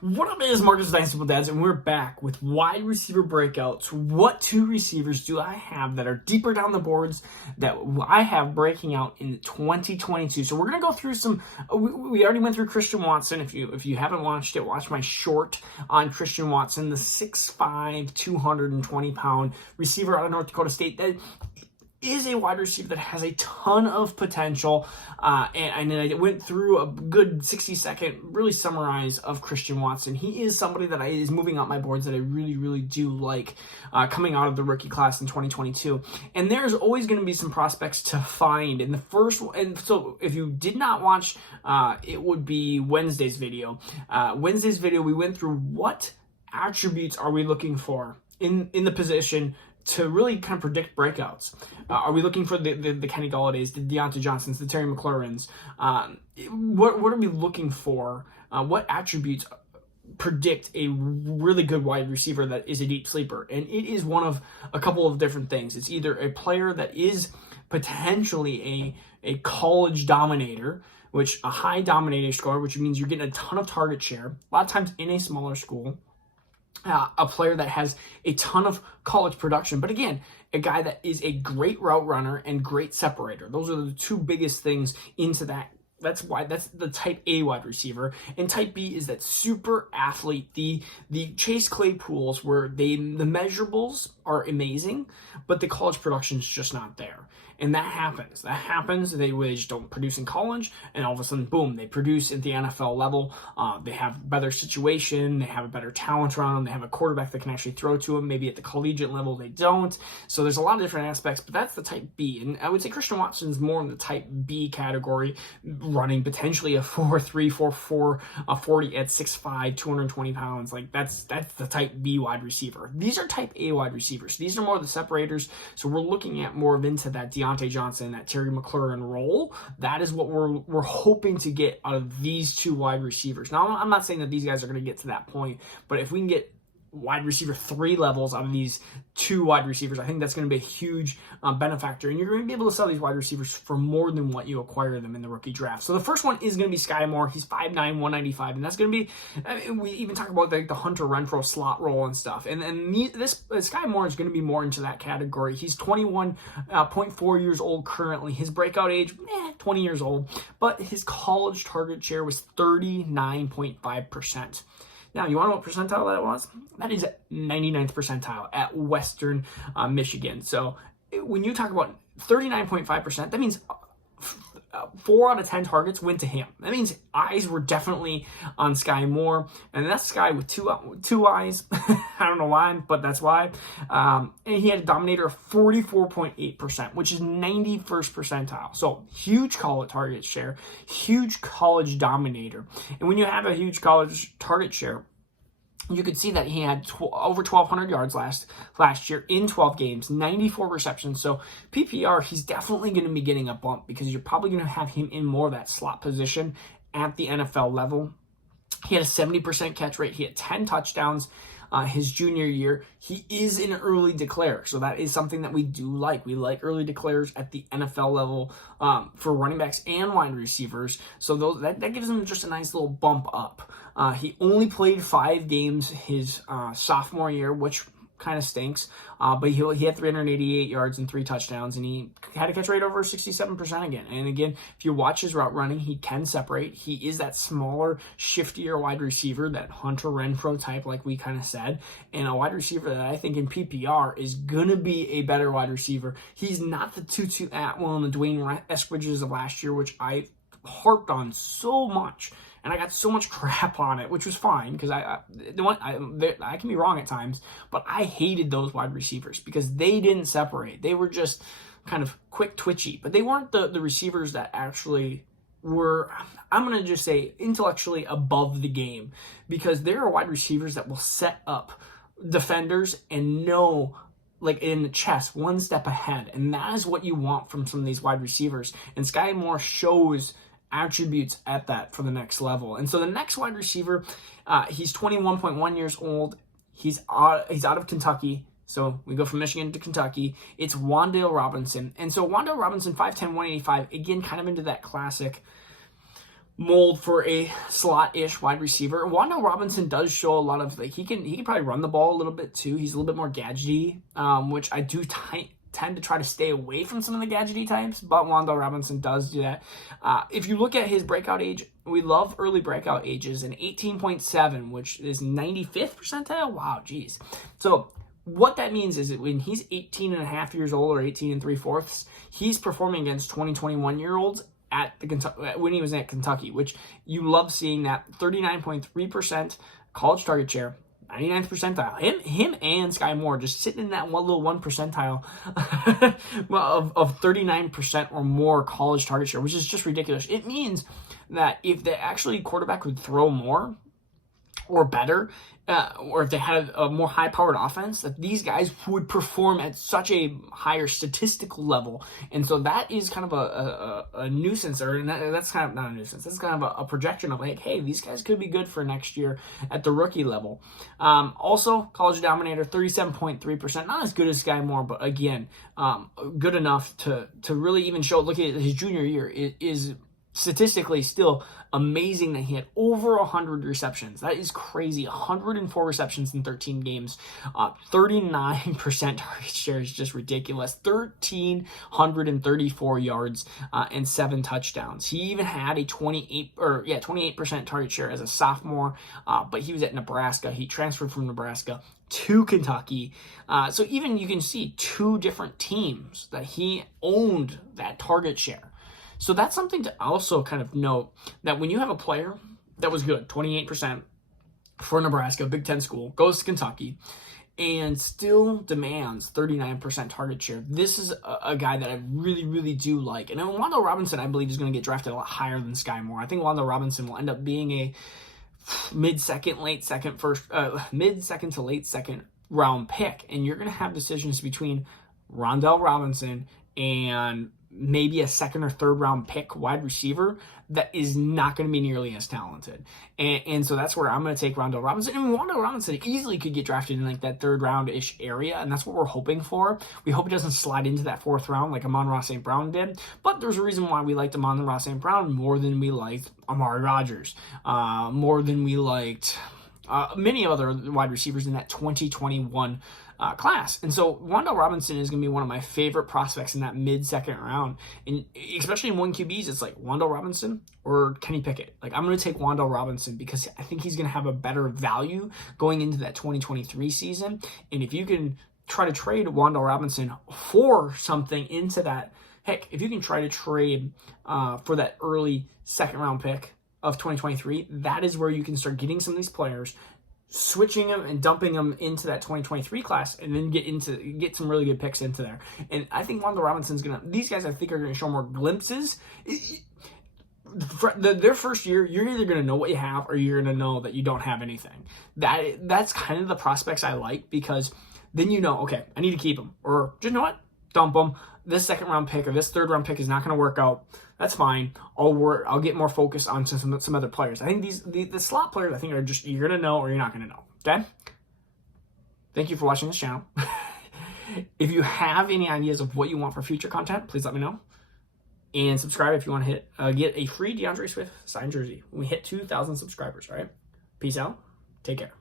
What up, it is Marcus Dynasty Dads, and we're back with wide receiver breakouts. What two receivers do I have that are deeper down the boards that I have breaking out in 2022? So we're gonna go through some. We already went through Christian Watson. If you haven't watched it, watch my short on Christian Watson, the 6'5", 220-pound receiver out of North Dakota State. That is a wide receiver that has a ton of potential, and I went through a good 60-second really summarize of Christian Watson. He is somebody that is moving up my boards that I really do like coming out of the rookie class in 2022. And there's always going to be some prospects to find in the first. And so if you did not watch, it would be Wednesday's video. Wednesday's video, we went through what attributes are we looking for in the position to really kind of predict breakouts. Are we looking for the Kenny Galladay's, the Deontay Johnsons, the Terry McLaurin's? What are we looking for? What attributes predict a really good wide receiver that is a deep sleeper? And it is one of a couple of different things. It's either a player that is potentially a college dominator, which a high dominator score, which means you're getting a ton of target share, a lot of times in a smaller school. A player that has a ton of college production, but again, a guy that is a great route runner and great separator. Those are the two biggest things into that. That's why that's the type A wide receiver. And type B is that super athlete, the Chase Claypools, where the measurables are amazing, but the college production is just not there. And that happens. They just don't produce in college, and all of a sudden, boom, they produce at the NFL level. They have better situation. They have a better talent around them. They have a quarterback that can actually throw to them. Maybe at the collegiate level, they don't. So there's a lot of different aspects, but that's the type B. And I would say Christian Watson is more in the type B category, running potentially a 4.3, 4.4, 40 at 6'5", 220 pounds. Like that's the type B wide receiver. These are type A wide receivers. These are more the separators. So we're looking at more of into that Deontay Johnson, that Terry McLaurin role. That is what we're hoping to get out of these two wide receivers. Now, I'm not saying that these guys are going to get to that point, but if we can get wide receiver 3 levels out of these two wide receivers, I think that's going to be a huge benefactor, and you're going to be able to sell these wide receivers for more than what you acquire them in the rookie draft. So the first one is going to be Skye Moore. He's 5'9", 195, and that's going to be, we even talk about the Hunter Renfrow slot role and stuff, and this Skye Moore is going to be more into that category. He's 21.4 years old currently. His breakout age, 20 years old, but his college target share was 39.5%. Now, you want to know what percentile that was? That is 99th percentile at Western Michigan. So when you talk about 39.5%, that means 4 out of 10 targets went to him. That means eyes were definitely on Skye Moore, and that's Skye with two eyes. I don't know why, but that's why. And he had a dominator of 44.8%, which is 91st percentile. So huge college target share, huge college dominator. And when you have a huge college target share, you could see that he had over 1,200 yards last year in 12 games, 94 receptions. So PPR, he's definitely going to be getting a bump because you're probably going to have him in more of that slot position at the NFL level. He had a 70% catch rate. He had 10 touchdowns his junior year. He is an early declare, so that is something that we do like. We like early declares at the NFL level for running backs and wide receivers. So that gives him just a nice little bump up. He only played 5 games his sophomore year, which kind of stinks, but he had 388 yards and 3 touchdowns, and he had a catch rate over 67% again. And again, if you watch his route running, he can separate. He is that smaller, shiftier wide receiver, that Hunter Renfrow type, like we kind of said, and a wide receiver that I think in PPR is going to be a better wide receiver. He's not the Tutu Atwell and the Dwayne Eskridges of last year, which I harped on so much. And I got so much crap on it, which was fine because I can be wrong at times, but I hated those wide receivers because they didn't separate. They were just kind of quick, twitchy, but they weren't the receivers that actually were, I'm going to just say, intellectually above the game, because there are wide receivers that will set up defenders and know, like in the chess, one step ahead. And that is what you want from some of these wide receivers. And Skye Moore shows attributes at that for the next level. And so the next wide receiver, he's 21.1 years old. He's out of Kentucky, So we go from Michigan to Kentucky. It's Wanda Robinson. And so Wanda Robinson, 5'10", 185, again, kind of into that classic mold for a slot-ish wide receiver. Wanda Robinson does show a lot of, like, he can probably run the ball a little bit too. He's a little bit more gadgety, which I do tend to try to stay away from some of the gadgety types, but Wanda Robinson does do that. If you look at his breakout age, we love early breakout ages, an 18.7, which is 95th percentile. Wow, geez. So what that means is that when he's 18 and a half years old or 18 and 3/4, he's performing against 21-year-olds at the when he was at Kentucky, which you love seeing that. 39.3% college target share, 99th percentile. Him and Skye Moore just sitting in that little 1 percentile of 39% or more college target share, which is just ridiculous. It means that if the actually quarterback would throw more or better, or if they had a more high-powered offense, that these guys would perform at such a higher statistical level. And so that is kind of a nuisance, or that's kind of not a nuisance. That's kind of a projection of, like, hey, these guys could be good for next year at the rookie level. Also, college dominator, 37.3%. Not as good as Skye Moore, but again, good enough to really even show. Look at his junior year. It is statistically still amazing that he had over 100 receptions. That is crazy. 104 receptions in 13 games. 39% target share is just ridiculous. 1,334 yards and 7 touchdowns. He even had a 28% target share as a sophomore, but he was at Nebraska. He transferred from Nebraska to Kentucky. So even you can see 2 different teams that he owned that target share. So that's something to also kind of note, that when you have a player that was good, 28% for Nebraska, Big Ten school, goes to Kentucky, and still demands 39% target share, this is a guy that I really, really do like. And Wanda Robinson, I believe, is going to get drafted a lot higher than Skye Moore. I think Wanda Robinson will end up being a mid-second to late second round pick. And you're going to have decisions between Wanda Robinson and maybe a second or third round pick wide receiver that is not going to be nearly as talented. And so that's where I'm going to take Wanda Robinson. I mean, Wanda Robinson easily could get drafted in like that third round-ish area, and that's what we're hoping for. We hope it doesn't slide into that 4th round like Amon-Ra St. Brown did, but there's a reason why we liked Amon-Ra St. Brown more than we liked Amari Rodgers, more than we liked many other wide receivers in that 2021 class. And so Wanda Robinson is going to be one of my favorite prospects in that mid-second round. And especially in 1 QBs, it's like Wanda Robinson or Kenny Pickett. Like, I'm going to take Wanda Robinson because I think he's going to have a better value going into that 2023 season. And if you can try to trade Wanda Robinson for something into that, heck, if you can try to trade for that early second round pick of 2023, that is where you can start getting some of these players, switching them and dumping them into that 2023 class, and then get some really good picks into there. And I think Wanda Robinson's these guys I think are gonna show more glimpses. Their first year, you're either gonna know what you have or you're gonna know that you don't have anything. That's kind of the prospects I like, because then you know, okay, I need to keep them, or you know what, dump them. This second round pick or this third round pick is not going to work out. That's fine. I'll get more focused on some other players. I think the slot players, I think, are just, you're going to know or you're not going to know. Okay? Thank you for watching this channel. If you have any ideas of what you want for future content, please let me know. And subscribe if you want to get a free DeAndre Swift signed jersey when we hit 2,000 subscribers. All right? Peace out. Take care.